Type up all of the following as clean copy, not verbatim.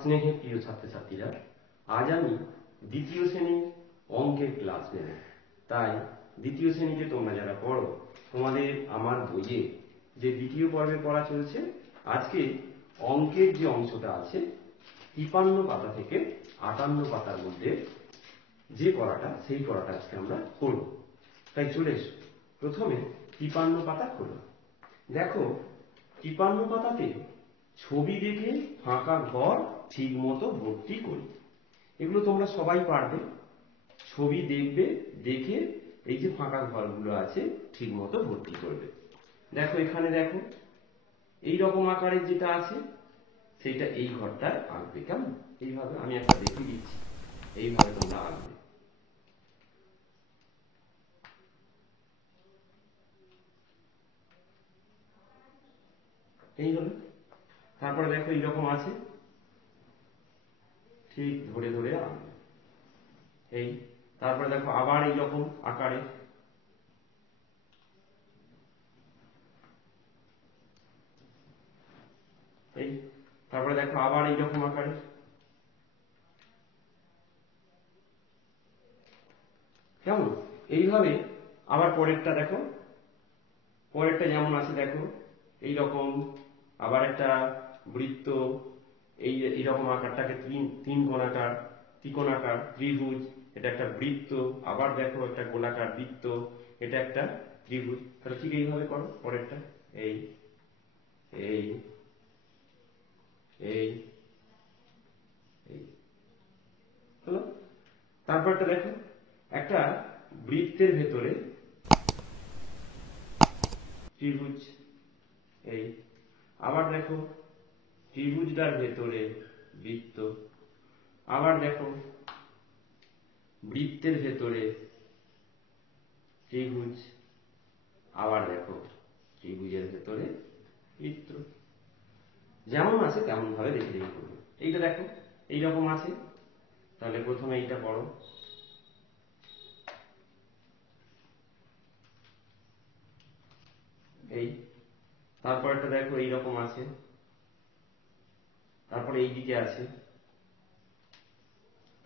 স্নেহের প্রিয় ছাত্রছাত্রীরা, আজ আমি দ্বিতীয় শ্রেণীর অঙ্কের ক্লাস নেব। তাই দ্বিতীয় শ্রেণীতে তোমরা যারা পড়ো, তোমাদের আমার বইয়ে যে দ্বিতীয় পর্বে পড়া চলছে, আজকে অঙ্কের যে অংশটা আছে 53 পাতা থেকে 58 পাতার মধ্যে যে পড়াটা, সেই পড়াটা আজকে আমরা করব। তাই চলে এসো, প্রথমে 53 পাতা খোলো। দেখো 53 পাতাতে ছবি দেখে ফাঁকা ঘর ঠিক মতো ভর্তি করি। এগুলো তোমরা সবাই পারবে। ছবি দেখবে, দেখে এই যে ফাঁকা ঘরগুলো আছে ঠিক মতো ভর্তি করবে। দেখো এখানে দেখো এই রকম আকারের যেটা আছে সেইটা এই ঘরটায় আঁকবে। কেমন? এইভাবে আমি একটা দেখিয়ে দিচ্ছি, এইভাবে তোমরা আঁকবে। এই হলো। তারপরে দেখো এইরকম আছে, ঠিক ধরে ধরে আঁকবে। এই তারপরে দেখো আবার এইরকম আকারে, এই তারপরে দেখো আবার এইরকম আকারে, কেমন? এইভাবে আবার পরেরটা দেখো, পরেরটা যেমন আছে দেখো এইরকম, আবার একটা বৃত্ত, এইরকম আকারটাকে তিন কোণাকার, ত্রিকোণাকার, ত্রিভুজ, এটা একটা বৃত্ত। আবার দেখো একটা গোলাকার বৃত্ত, এটা একটা ত্রিভুজ। তাহলে ঠিক এইভাবে করো পরেরটা। এই এই এই এই হলো। তারপরটা দেখো একটা বৃত্তের ভেতরে ত্রিভুজ। এই আবার দেখো ত্রিভুজটার ভেতরে বৃত্ত। আবার দেখো বৃত্তের ভেতরে ত্রিভুজ। আবার দেখো ত্রিভুজের ভেতরে বৃত্ত। যেমন আছে তেমন ভাবে দেখে দেখে করবে। এইটা দেখো এইরকম আছে, তাহলে প্রথমে এইটা পড়ো। এই তারপরটা দেখো এইরকম আছে, তারপরে এই দিকে আছে,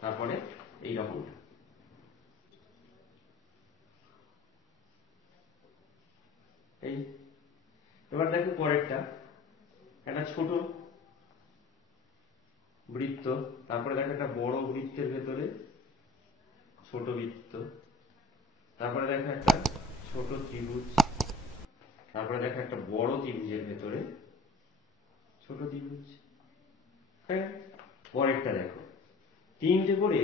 তারপরে এইরকম। এই এবার দেখো পরেরটা, একটা ছোট বৃত্ত, তারপরে দেখো একটা বড় বৃত্তের ভেতরে ছোট বৃত্ত, তারপরে দেখো একটা ছোট ত্রিভুজ, তারপরে দেখো একটা বড় ত্রিভুজের ভেতরে ছোট ত্রিভুজ। হ্যাঁ, পরেরটা দেখো তিনটে করে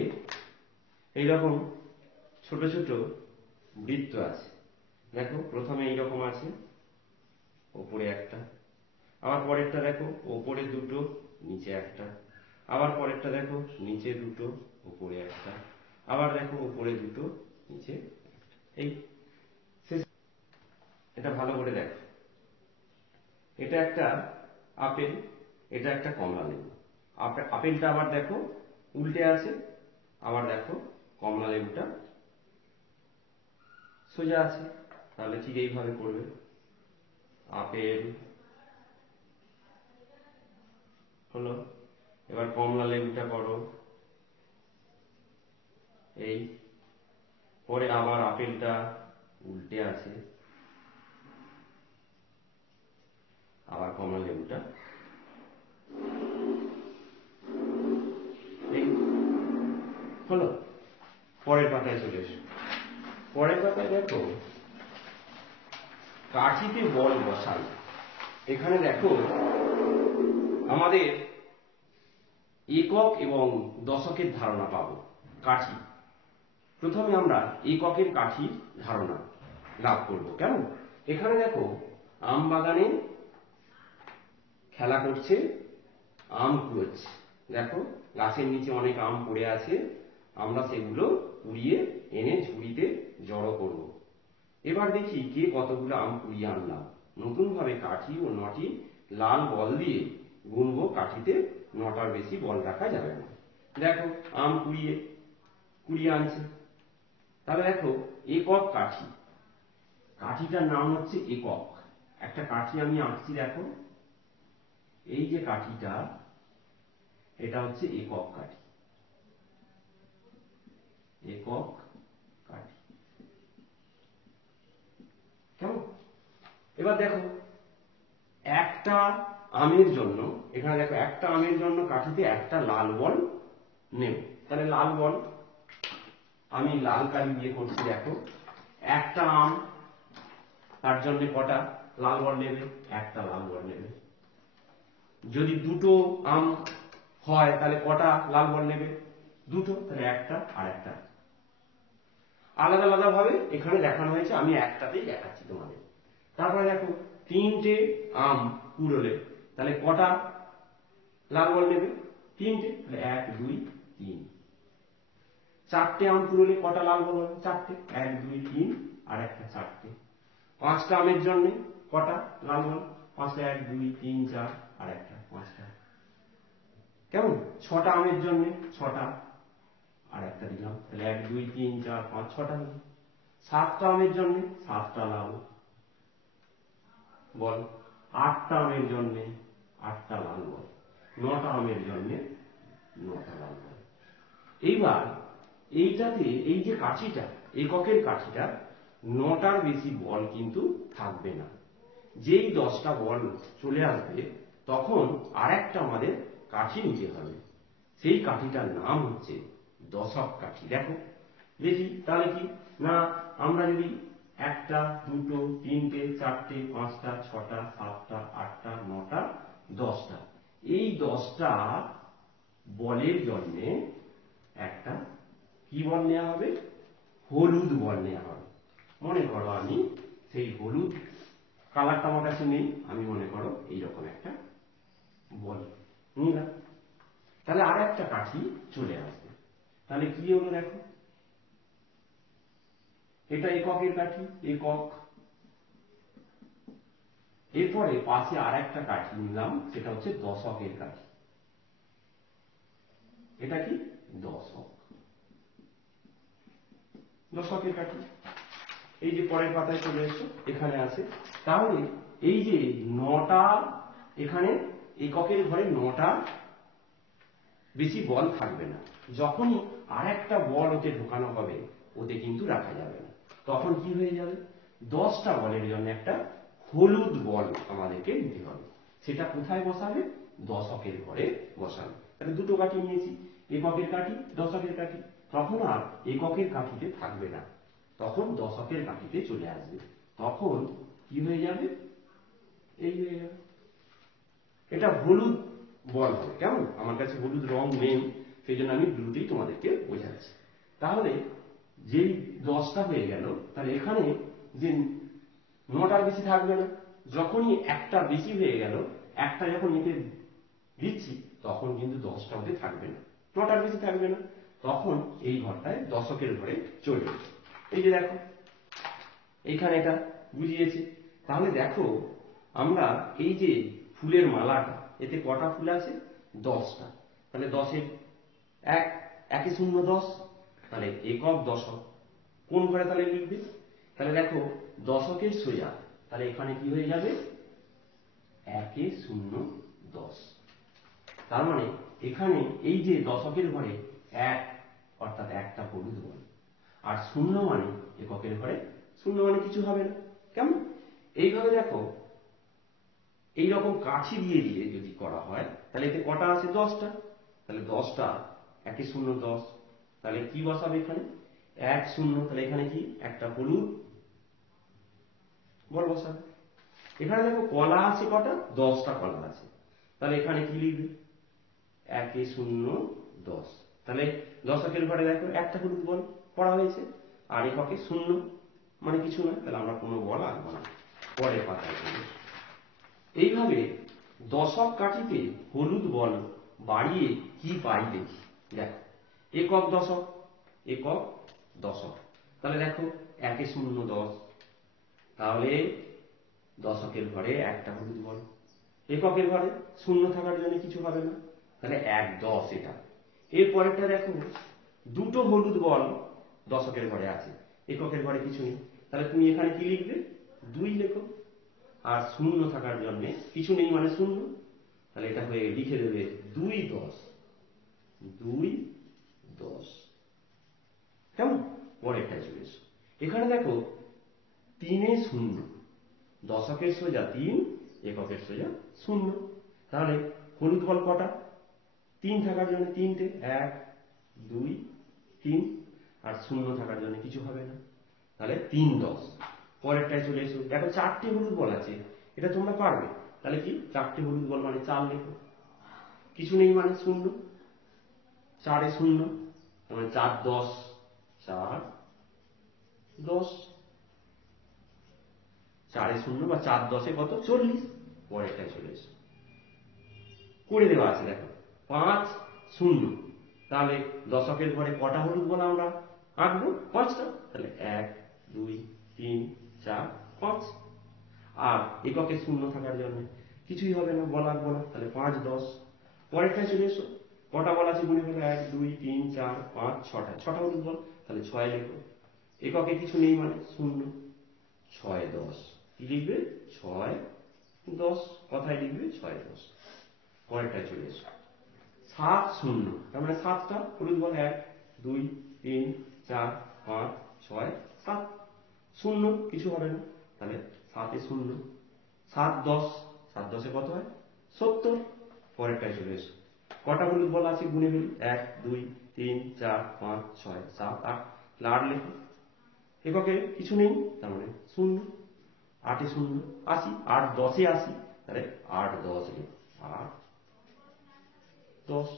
এইরকম ছোট ছোট বৃত্ত আছে। দেখো প্রথমে এইরকম আছে, ওপরে একটা, আবার পরেরটা দেখো ওপরে দুটো, নিচে একটা, আবার পরেরটা দেখো নিচে দুটো, উপরে একটা, আবার দেখো উপরে দুটো, নিচে একটা। এই এটা ভালো করে দেখো, এটা একটা আপেল, এটা একটা কমলা লেবু। আপেলটা আবার দেখো উল্টে আছে, আবার দেখো কমলা লেবুটা সোজা আছে। তাহলে ঠিক এইভাবে করবে। আপেল হলো, এবার কমলা লেবুটা করো। এই পরে আবার আপেলটা উল্টে আছে, আবার কমলা লেবুটা এই হলো। পরের পাতায় চলে এসো। পরের পাতায় দেখো কাঠিতে বল বসাই। এখানে দেখো আমাদের একক এবং দশকের ধারণা পাবো। কাঠি, প্রথমে আমরা এককের কাঠির ধারণা লাভ করব। কেমন? এখানে দেখো আম বাগানে খেলা করছে, আম কুড়োচ্ছে। দেখো গাছের নিচে অনেক আম পড়ে আছে, আমরা সেগুলো কুড়িয়ে এনে ঝুড়িতে জড়ো করব। এবার দেখি কে কতগুলো আম কুড়িয়ে আনলাম। নতুন ভাবে কাঠি ও নটি লাল বল দিয়ে গুনবো, কাঠিতে নটার বেশি বল রাখা যাবে না। দেখো আম কুড়িয়ে আনছে। তাহলে দেখো একক কাঠি, কাঠিটার নাম হচ্ছে একক। একটা কাঠি আমি আঁকছি, দেখো এই যে কাঠিটা, এটা হচ্ছে একক কাঠি, একক কাঠি। কেমন? এবার দেখো একটা আমের জন্য, এখানে দেখো একটা আমের জন্য কাঠিতে একটা লাল বল নেব। তাহলে লাল বল আমি লাল কালি দিয়ে করছি। দেখো একটা আম, তার জন্য কটা লাল বল নেবে? একটা লাল বল নেবে। যদি দুটো আম হয় তাহলে কটা লাল বল নেবে? দুটো, তাহলে একটা আর একটা। আলাদা আলাদা ভাবে এখানে দেখানো হয়েছে, আমি একটাতেই দেখাচ্ছি তোমাদের। তারপরে দেখো তিনটে আম কুড়োলে তাহলে কটা লাল বল নেবে? তিনটে, তাহলে 1 2 3। চারটে আম কুড়োলে কটা লাল বল হবে? চারটে, 1 2 3 আর একটা, চারটে। পাঁচটা আমের জন্য কটা লাল বল? পাঁচটা, 1 2 3 4 আর একটা, পাঁচটা। কেমন? ছটা আমের জন্য ছটা আর একটা দিলাম, তাহলে 1 2 3 4 5 6টা হলো। সাতটা আমের জন্য সাতটা লাল বল। আটটা আমের জন্য আটটা লাল বল। নটা আমের জন্য নটা লাল বল। এইবার এইটাতে এই যে কাঠিটা, এককের কাঠিটা, নটার বেশি বল কিন্তু থাকবে না। যেই 10টা বল চলে আসবে তখন আর একটা আমাদের কাঠি নিতে হবে। সেই কাঠিটার নাম হচ্ছে দশক কাঠি। দেখো দেখি তাহলে কি না, আমরা যদি একটা, দুটো, তিনটে, চারটে, পাঁচটা, ছটা, সাতটা, আটটা, নটা, 10টা, এই 10টা বলের জন্য একটা কি বল নেওয়া হবে? হলুদ বল নেওয়া হবে। মনে করো আমি সেই হলুদ কালারটা আমার কাছে নেই, আমি মনে করো এইরকম একটা বল নিলাম। তাহলে আর একটা কাঠি চলে আসবে। তাহলে কি হলো দেখো, এটা এককের কাঠি, একক। এরপরে পাশে আর একটা কাঠি নিলাম, সেটা হচ্ছে দশকের কাঠি। এটা কি? দশক, দশকের কাঠি। এই যে পরের পাতায় চলে এসো, এখানে আছে। তাহলে এই যে নটা, এখানে এককের ঘরে নটা বেশি বল থাকবে না। যখনই আর একটা বল ওতে ঢোকানো হবে, ওতে কিন্তু রাখা যাবে না। তখন কি হয়ে যাবে? 10টা বলের জন্য একটা হলুদ বল আমাদেরকে নিতে হবে। সেটা কোথায় বসাবে? দশকের ঘরে বসাবে। তাহলে দুটো কাঠি নিয়েছি, এককের কাঠি, দশকের কাঠি। তখন আর এককের কাঠিতে থাকবে না, তখন দশকের কাঠিতে চলে আসবে। তখন কি হয়ে যাবে? এই হয়ে যাবে। এটা হলুদ বল হবে। কেমন? আমার কাছে হলুদ রং নেই, সেই জন্য আমি ব্লুতেই তোমাদেরকে বোঝাচ্ছি। তাহলে যেই 10টা হয়ে গেল, তাহলে এখানে যে নটার বেশি থাকবে না। যখনই একটা বেশি হয়ে গেল, একটা যখন এতে দিচ্ছি, তখন কিন্তু 10টা ওতে থাকবে না, নটার বেশি থাকবে না। তখন এই ঘরটায় দশকের ঘরে চলে যাবে। এই যে দেখো এইখানে এটা বুঝিয়েছে। তাহলে দেখো আমরা এই যে ফুলের মালাটা, এতে কটা ফুল আছে? 10টা। তাহলে 10-এর 1, 1 0 10, তাহলে একক দশক। কোন ঘরে তাহলে লিখবে? তাহলে দেখো দশকের সোজা, তাহলে এখানে কি হয়ে যাবে? 1 0 10। তার মানে এখানে এই যে দশকের ঘরে 1 অর্থাৎ একটা হলুদ বল, আর 0 মানে এককের ঘরে 0 মানে কিছু হবে না। কেমন? এইভাবে দেখো এইরকম কাঠি দিয়ে দিয়ে যদি করা হয়, তাহলে এতে কটা আছে? 10টা। তাহলে 10টা 1 0 10, তাহলে কি বসাবে এখানে? 1 0, তাহলে এখানে কি? একটা হলুদ বল বসাবে। এখানে দেখো কলা আছে কটা? 10টা কলা আছে। তাহলে এখানে কি লিখবে? 1 0 10। তাহলে দশকের ঘরে দেখো একটা হলুদ বল পড়া হয়েছে, আর এককে 0 মানে কিছু না, তাহলে আমরা কোনো বল আনবো না। পরের পাতায় চলে এসো। এইভাবে দশক কাঠিতে হলুদ বল বাড়িয়ে কি পাই দেখি। দেখো একক দশক, একক দশক। তাহলে দেখো 1 0 10, তাহলে দশকের ঘরে একটা হলুদ বল। এককের ঘরে 0 থাকার জন্য কিছু হবে না, তাহলে 1 10 এটা। এরপরেরটা দেখো দুটো হলুদ বল দশকের ঘরে আছে, এককের ঘরে কিছু নেই, তাহলে তুমি এখানে কি লিখবে? 2 লেখো। আর 0 থাকার জন্য কিছু নেই মানে 0, তাহলে এটা হয়ে লিখে দেবে 2 10। 2 10। কেমন? পরেরটায় চলে এসো। এখানে দেখো 3 0, দশকের সোজা 3, এককের সোজা 0। তাহলে হলুদ বল কটা? 3 থাকার জন্য 3টে, 1 2 3, আর 0 থাকার জন্য কিছু হবে না, তাহলে 3 10। পরেরটায় চলে এসো। দেখো 4টে হলুদ বল আছে, এটা তোমরা পারবে। তাহলে কি 4টে হলুদ বল মানে 4 লেখো, কিছু নেই মানে 0, 4 0, মানে 4 10, 4 10, 4 0 বা 4 10 কত? 40। পরেরটায় চলে এসো। করে দেওয়া আছে দেখো 5 0, তাহলে দশকের ঘরে কটা হলুদ বল আমরা আঁকবো? 5টা। তাহলে 1 2 3 4 5। আর এককে 0 থাকার জন্য কিছুই হবে না, বল আঁকবো না, তাহলে 5 10। পরেরটায় চলে এসো। কটা বল আছে গুনে ফেলো? 1 2 3 4 5 6টা হলুদ বল, তাহলে 6 লেখো। এককে কিছু নেই মানে 0, 6 10। কি লিখবে? 6 10। কথায় লিখবে 6 10। পরেরটায় চলে এসো। 7 0, তার মানে 7টা হলুদ বল, 1 2 3 4 5 6 7। 0 কিছু হবে না, তাহলে 7 0। 7 10, 7 10 কত হয়? 70। পরেরটায় চলে এসো। কটা হলুদ বল আছে গুনে ফেলি? 1 2 3 4 5 6 7 8, 8 লেখো। এককে কিছু নেই, তার মানে 0, 8 0 80, 8 10 80, তাহলে 8 10 লেখো। 8 10,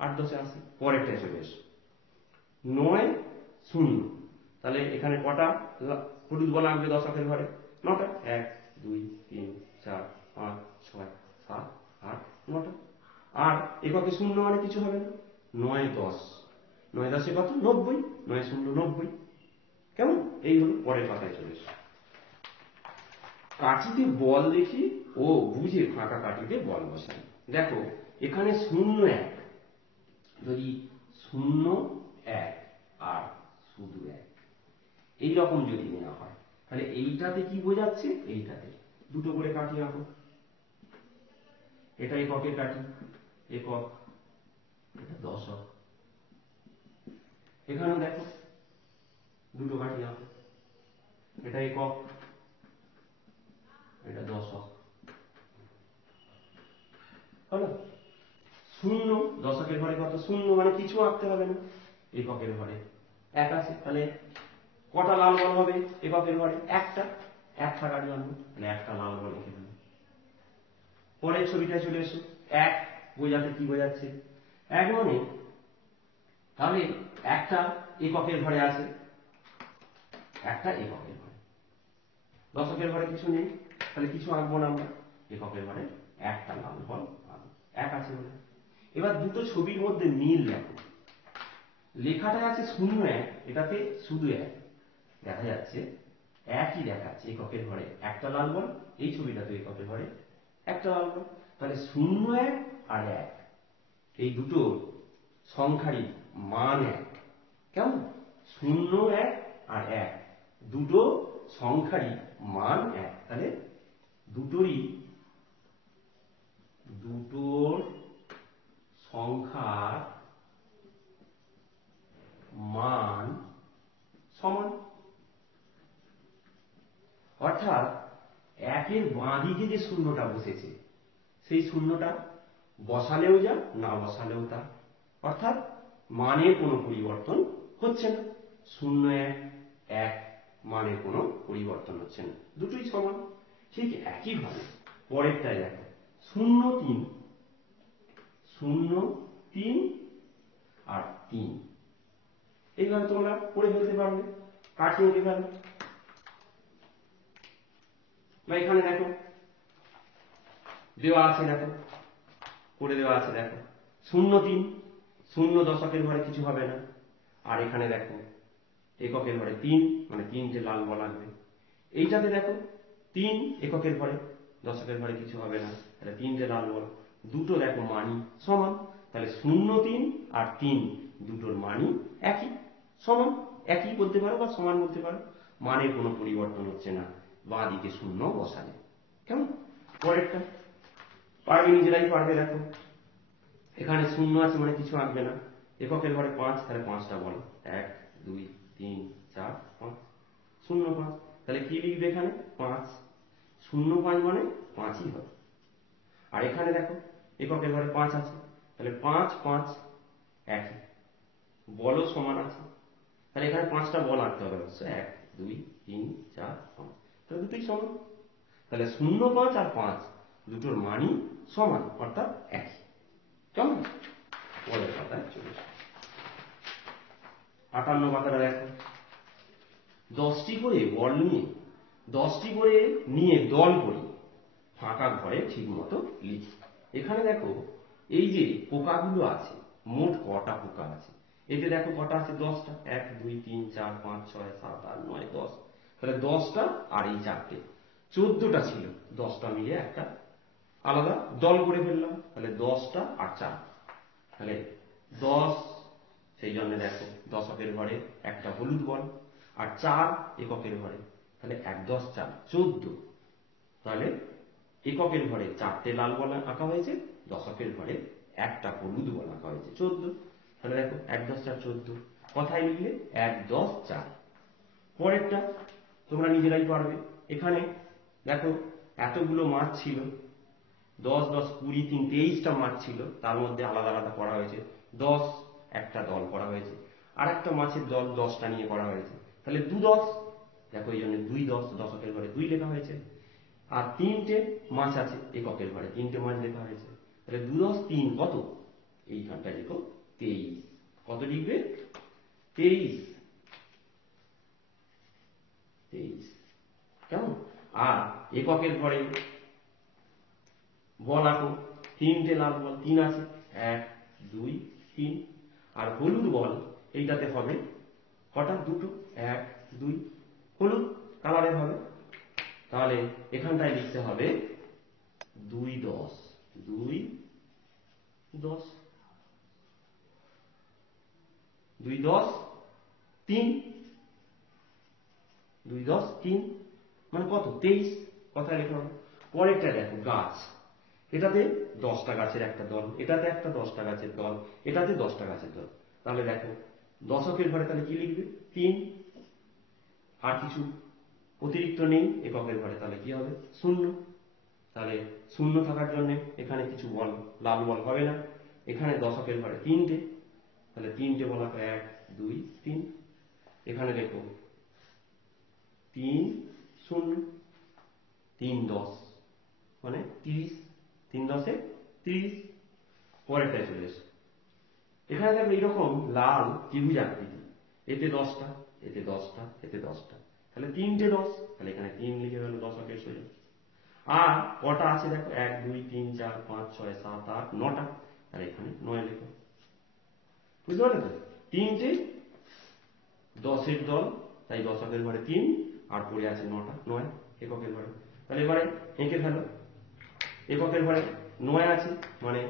8 10 80। পরেরটায় চলে এসো। 9 0, তাহলে এখানে কটা হলুদ বল আঁকবে দশকের ঘরে? 9টা। 1 2 3 4 5 6 7 8 9টা। আর এককে 0 মানে কিছু হবে না, 9 10, 9 10 কত? 90, 9 0 90। কেমন? এই হলো। পরের পাতায় চলে এসো। কাঠিতে বল দেখি ও বুঝে ফাঁকা কাঠিতে বল বসাই। দেখো এখানে 0 1, যদি 0 1 আর শুধু 1 এইরকম যদি নেওয়া হয়, তাহলে এইটাতে কি বোঝাচ্ছে? এইটাতে দুটো করে কাঠি আঁকো। এটা এককের কাঠি, একক, এটা দশক। এখানে দেখো দুটো কাঠি আঁকো, এটা একক, এটা দশক। হলো? 0 দশকের ঘরে কত? 0 মানে কিছু আঁকতে হবে না। এককের ঘরে 1 আছে, তাহলে কটা লাল বল হবে এককের ঘরে? একটা। 1 থাকার জন্য তাহলে একটা লাল বল লিখে দেবো। পরের ছবিটায় চলে এসো। 1 বোঝাতে কি বোঝাচ্ছে? 1 মানে তাহলে একটা এককের ঘরে আছে, একটা এককের ঘরে। দশকের ঘরে কিছু নেই, তাহলে কিছু আঁকবো না আমরা। এককের ঘরে একটা লাল বল আঁকবো, 1 আছে বলে। এবার দুটো ছবির মধ্যে মিল দেখো। লেখাটা আছে 0 1, এটাতে শুধু 1 দেখা যাচ্ছে, একই দেখাচ্ছে। এককের ঘরে একটা লাল বল, এই ছবিটাতে এককের ঘরে একটা লাল বল। তাহলে 0 1 আর 1, এই দুটো সংখ্যারই মান 1। কেমন? 0 1 আর 1 দুটো সংখ্যারই মান 1, তাহলে দুটোর সংখ্যার মান সমান। অর্থাৎ 1-এর বাঁ দিকে যে শূন্যটা বসেছে, সেই শূন্যটা বসালেও যা, না বসালেও তা। অর্থাৎ মানের কোনো পরিবর্তন হচ্ছে না। 0 1 1 মানের কোনো পরিবর্তন হচ্ছে না, দুটোই সমান। ঠিক একইভাবে পরেরটায় দেখো 0 3, 0 3 আর 3। এইভাবে তোমরা করে ফেলতে পারবে, কাঠি এঁকে ফেলো। বা এখানে দেখো দেওয়া আছে, দেখো করে দেওয়া আছে, দেখো 0 3, 0 দশকের ঘরে কিছু হবে না। আর এখানে দেখো এককের ঘরে 3, মানে 3টে লাল বল আসবে। এইটাতে দেখো 3 এককের ঘরে, দশকের ঘরে কিছু হবে না, তাহলে 3টে লাল বল। দুটো দেখো মানই সমান, তাহলে 0 3 আর 3 দুটোর মানই একই, সমান। একই বলতে পারো বা সমান বলতে পারো, মানের কোনো পরিবর্তন হচ্ছে না বাঁ দিকে 0 বসালে। কেমন? পরেরটা পারবে, নিজেরাই পারবে। দেখো এখানে শূন্য আছে মানে কিছু আঁকবে না। এককের ঘরে 5, তাহলে 5টা বলো, 1 2 3 4 5, 0 5, তাহলে কি লিখবে এখানে 5, 0 5 মানে 5ই হবে। আর এখানে দেখো এককের ঘরে 5 আছে, তাহলে 5 5 একই, বলও সমান আছে, তাহলে এখানে 5টা বল আঁকতে হবে অবশ্য, 1 2 3 4 5, তাহলে দুটোই সমান। তাহলে 0 5 আর 5 দুটোর মানই সমান, অর্থাৎ একই। কেমন? পরের পাতায় চলে এসো। 58 পাতাটা দেখো, 10টি করে বল নিয়ে 10টি করে নিয়ে দল করি, ফাঁকা ঘরে ঠিক মতো লিখি। এখানে দেখো এই যে পোকাগুলো আছে, মোট কটা পোকা আছে, এতে দেখো কটা আছে, 10টা, 1 2 3 4 5 6 7 8 9 10, তাহলে 10টা আর এই 4টে 14টা ছিল, 10টা মিলে একটা আলাদা দল করে ফেললাম, তাহলে 10টা আর 4, তাহলে 10, সেই জন্য দেখো দশকের ঘরে একটা হলুদ বল, আর 4 এককের ঘরে, তাহলে 1 10 4 14, তাহলে এককের ঘরে 4টে লাল বল আঁকা হয়েছে, দশকের ঘরে একটা হলুদ বল আঁকা হয়েছে, 14, তাহলে দেখো 1 10 4 14, কথায় লিখলে 1 10 4। পরেরটা তোমরা নিজেরাই পারবে। এখানে দেখো এতগুলো মাছ ছিল, 10 10 20 3 23টা মাছ ছিল, তার মধ্যে আলাদা আলাদা করা হয়েছে, 10 একটা দল করা হয়েছে, আর একটা মাছের দল 10টা নিয়ে করা হয়েছে, তাহলে 2 10, দেখো এই জন্য 2 10, দশকের ঘরে 2 লেখা হয়েছে। আর 3টে মাছ আছে এককের ঘরে, 3টে মাছ লেখা হয়েছে, তাহলে 2 10 3 কত, এইখানটা লিখো 23, কত লিখবে 23, 23, কেমন? আর এককের ঘরে বল আঁকো, 3টে লাল বল, 3 আছে, 1 2 3, আর হলুদ বল এইটাতে হবে কটা, দুটো, 1 2, হলুদ কালারের হবে, তাহলে এখানটায় লিখতে হবে 2 10 2 10, 2 10 3, 2 10 3 মানে কত, 23, কথায় লেখা হবে। পরেরটা দেখো গাছ, এটাতে 10টা গাছের একটা দল, এটাতে একটা 10টা গাছের দল, এটাতে 10টা গাছের দল, তাহলে দেখো দশকের ঘরে তাহলে কি লিখবে 3, আর কিছু অতিরিক্ত নেই এককের ঘরে, তাহলে কি হবে 0, তাহলে 0 থাকার জন্য এখানে কিছু বল লাল বল হবে না। এখানে দশকের ঘরে 3টে, তাহলে 3টে বলা হয় 1 2 3, এখানে দেখো 3 0, 3 10 মানে 30, 3 10 30। পরেরটায় চলে এসো, এখানে দেখো এইরকম লাল ত্রিভুজ আকৃতি, এতে 10টা, এতে 10টা, এতে 10টা, তাহলে 3টে 10, তাহলে এখানে 3 লিখে গেল দশকের সোজা। আর কটা আছে দেখো 1 2 3 4 5 6 7 8 9টা, তাহলে এখানে 9 লেখো। বুঝতে পারলে তো? 3টে 10এর দল, তাই দশকের ঘরে 3, আর পড়ে আছে 9টা 9 এককের ঘরে, তাহলে এবারে এঁকে ফেলো। এককের ঘরে 9 আছে মানে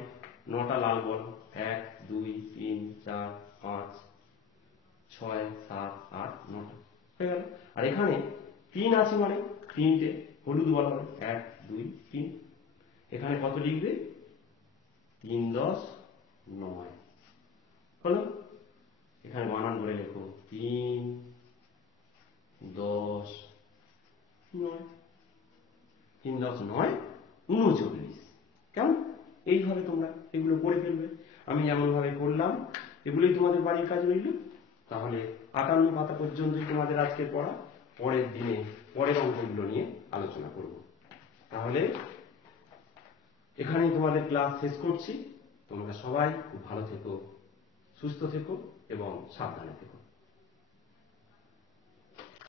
9টা লাল বল, 1 2 3 4 5 6 7 8 9টা হয়ে গেল। আর এখানে 3 আছে মানে 3টে হলুদ বল হবে, 1 2 3, এখানে কত লিখবে 3 10 9 হলো। এখানে বানান করে লেখো 3 10 9, 3 10 9 39। কেমন? এইভাবে তোমরা এগুলো করে ফেলবে, আমি যেমন ভাবে করলাম, এগুলোই তোমাদের বাড়ির কাজ রইল। তাহলে 58 পাতা পর্যন্তই তোমাদের আজকে পড়া, পরের দিনে পরের অঙ্কগুলো নিয়ে আলোচনা করব। তাহলে এখানেই তোমাদের ক্লাস শেষ করছি। তোমরা সবাই খুব ভালো থেকো, সুস্থ থেকো এবং সাবধানে থেকো।